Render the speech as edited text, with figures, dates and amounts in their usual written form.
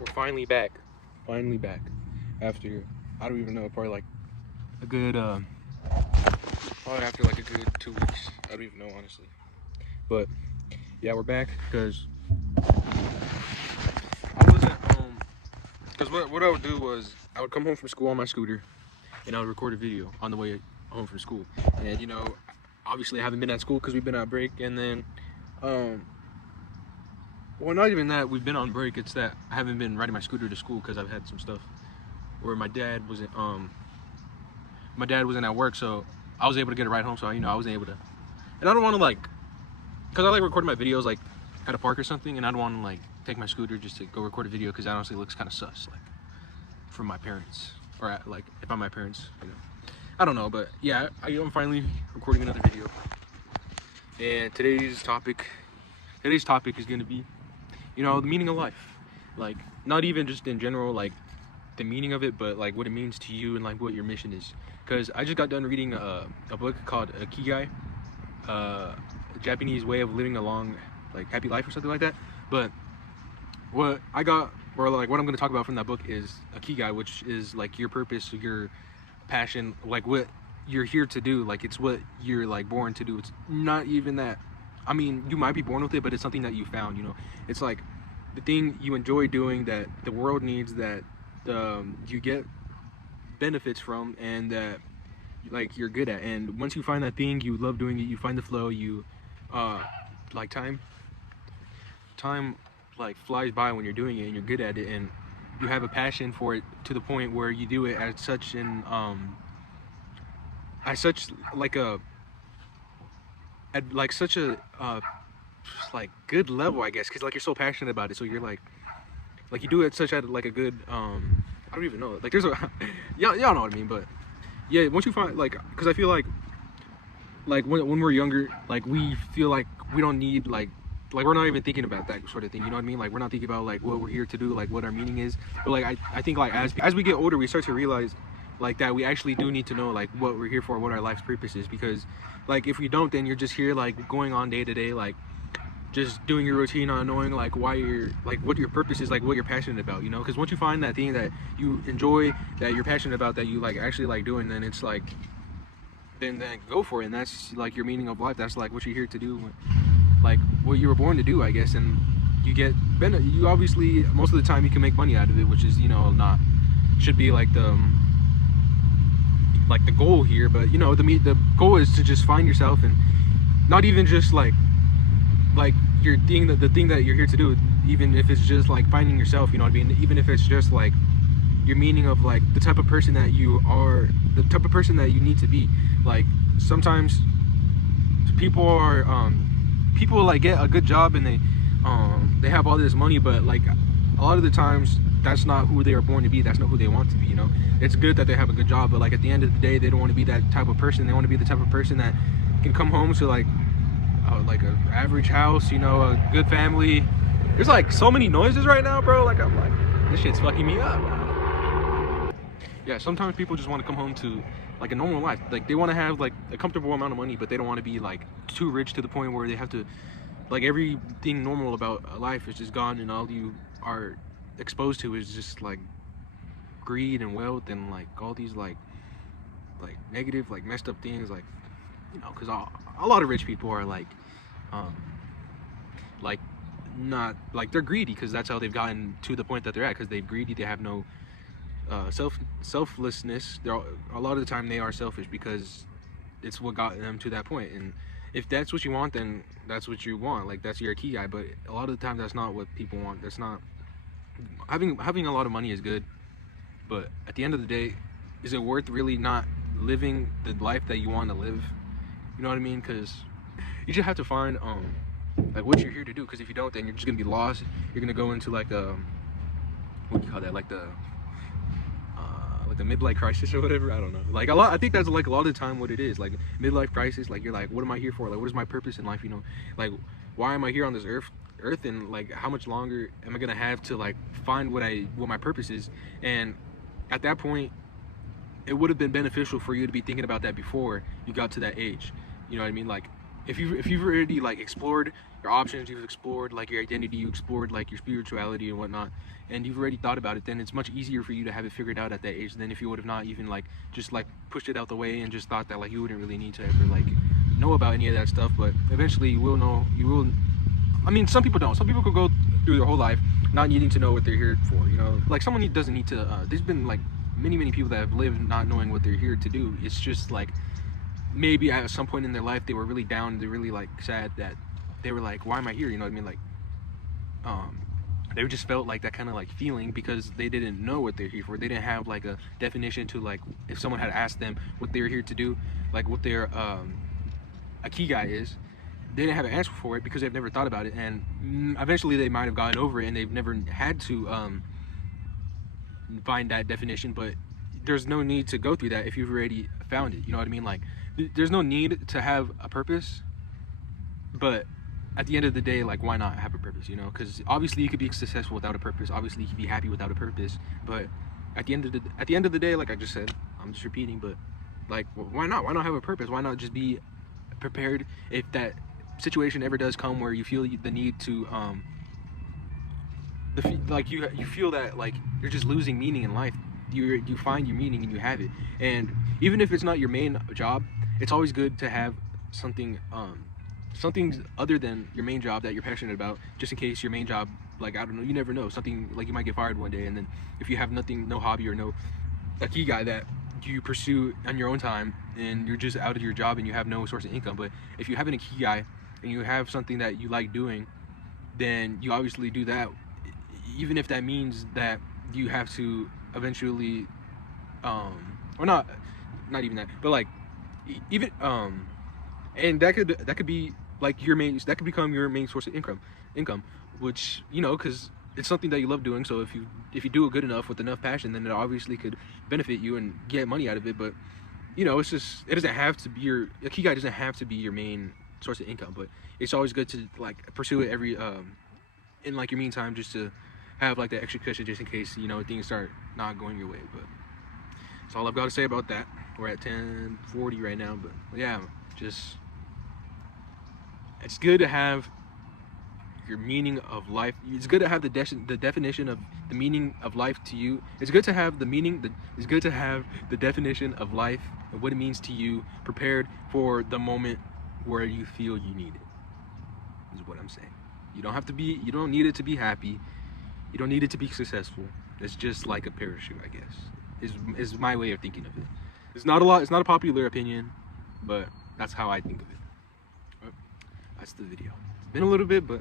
We're finally back. Finally back. After, I don't even know, probably like a good, probably after like a good 2 weeks. I don't even know, honestly. But yeah, we're back because I wasn't, because what I would do was I would come home from school on my scooter and I would record a video on the way home from school. And, obviously I haven't been at school because we've been on break. And then, um, well, not even that we've been on break. It's that I haven't been riding my scooter to school because I've had some stuff where my dad wasn't at work, so I was able to get a ride home. So I wasn't able to, and I don't want to because I like recording my videos like at a park or something, and I don't want to take my scooter just to go record a video because that honestly looks kind of sus, from my parents, or if I'm my parents. I don't know, but yeah, I'm finally recording another video, and today's topic is gonna be, the meaning of life, not even just in general, the meaning of it, but what it means to you and what your mission is. Because I just got done reading a book called Ikigai, a Japanese way of living a long, happy life or something like that. But what I got, or what I'm going to talk about from that book is Ikigai, which is your purpose, your passion, what you're here to do. It's what you're born to do. It's not even that. I mean, you might be born with it, but it's something that you found. It's the thing you enjoy doing that the world needs, that you get benefits from, and that you're good at. And once you find that thing, you love doing it, you find the flow, you time flies by when you're doing it and you're good at it, and you have a passion for it to the point where you do it at such an at such such a good level, I guess, because you're so passionate about it. So you're you do it such at a good I don't even know, there's a y'all know what I mean. But yeah, once you find because I feel when we're younger, we feel we don't need we're not even thinking about that sort of thing, you know what I mean? We're not thinking about what we're here to do, what our meaning is. But I think as we get older, we start to realize that we actually do need to know what we're here for, what our life's purpose is. Because if we don't, then you're just here going on day to day, just doing your routine, not knowing why you're what your purpose is, what you're passionate about, because once you find that thing that you enjoy, that you're passionate about, that you actually doing, then it's then go for it. And that's your meaning of life. That's what you're here to do, what you were born to do, I guess. And you obviously, most of the time, you can make money out of it, which is not should be the goal here. But the goal is to just find yourself, and not even just your thing, the thing that you're here to do, even if it's just finding yourself, you know what I mean? Even if it's just your meaning of the type of person that you are, the type of person that you need to be. Sometimes people are people get a good job and they have all this money, but a lot of the times that's not who they are born to be. That's not who they want to be. It's good that they have a good job, but at the end of the day, they don't want to be that type of person. They want to be the type of person that can come home to an average house, a good family. There's so many noises right now, bro. I'm this shit's fucking me up. Yeah, sometimes people just want to come home to a normal life. They want to have a comfortable amount of money, but they don't want to be too rich to the point where they have to everything normal about life is just gone, and all you are exposed to is just greed and wealth and all these negative messed up things, because a lot of rich people are not they're greedy because that's how they've gotten to the point that they're at, because they're greedy. They have no selflessness. A lot of the time they are selfish because it's what got them to that point. And if that's what you want, then that's what you want, that's your key guy. But a lot of the time that's not what people want. That's not having a lot of money is good, but at the end of the day, is it worth really not living the life that you want to live? You know what I mean? Because you just have to find what you're here to do. Because if you don't, then you're just gonna be lost. You're gonna go into what do you call that, the midlife crisis or whatever. I don't know. I think that's a lot of the time what it is. Midlife crisis. You're what am I here for? What is my purpose in life? Why am I here on this earth? And how much longer am I gonna have to find what my purpose is? And at that point, it would have been beneficial for you to be thinking about that before you got to that age. You know what I mean? if you've already like explored your options, you've explored like your identity, you explored like your spirituality and whatnot, and you've already thought about it, then it's much easier for you to have it figured out at that age than if you would have not even like just like pushed it out the way and just thought that like you wouldn't really need to ever like know about any of that stuff. But eventually you will know. You will. I mean, some people don't. Some people could go through their whole life not needing to know what they're here for. You know, like someone doesn't need to. There's been like many people that have lived not knowing what they're here to do. It's just like maybe at some point in their life they were really down, they're really like sad that they were like, why am I here? You know what I mean? Like they just felt like that kind of like feeling because they didn't know what they're here for. They didn't have like a definition to like, if someone had asked them what they were here to do, like what their ikigai is, they didn't have an answer for it because they've never thought about it. And eventually they might have gotten over it and they've never had to find that definition. But there's no need to go through that if you've already found it. You know what I mean? Like there's no need to have a purpose, but at the end of the day, like, why not have a purpose? You know, because obviously you could be successful without a purpose. Obviously you could be happy without a purpose. But at the end of the day, like I just said, I'm just repeating, but like, why not? Why not have a purpose? Why not just be prepared if that situation ever does come where you feel the need to like you feel that like you're just losing meaning in life. You find your meaning and you have it. And even if it's not your main job, it's always good to have something something other than your main job that you're passionate about, just in case your main job, like, I don't know, you never know, something like you might get fired one day, and then if you have nothing, no hobby or no ikigai that you pursue on your own time and you're just out of your job and you have no source of income. But if you have an ikigai and you have something that you like doing, then you obviously do that, even if that means that you have to eventually or not even that, but like even and that could be like your main, that could become your main source of income, which, you know, because it's something that you love doing. So if you do it good enough with enough passion, then it obviously could benefit you and get money out of it. But you know, it's just, it doesn't have to be your ikigai, doesn't have to be your main source of income, but it's always good to like pursue it every in like your meantime, just to have like that extra cushion just in case, you know, things start not going your way. But that's all I've got to say about that. We're at 10:40 right now, but yeah, just, it's good to have your meaning of life. It's good to have the definition of the meaning of life to you. It's good to have the meaning, it's good to have the definition of life and what it means to you prepared for the moment where you feel you need it, is what I'm saying. You don't need it to be happy. You don't need it to be successful. It's just like a parachute, I guess, is my way of thinking of it. It's not a popular opinion, but that's how I think of it. That's the video. It's been a little bit, but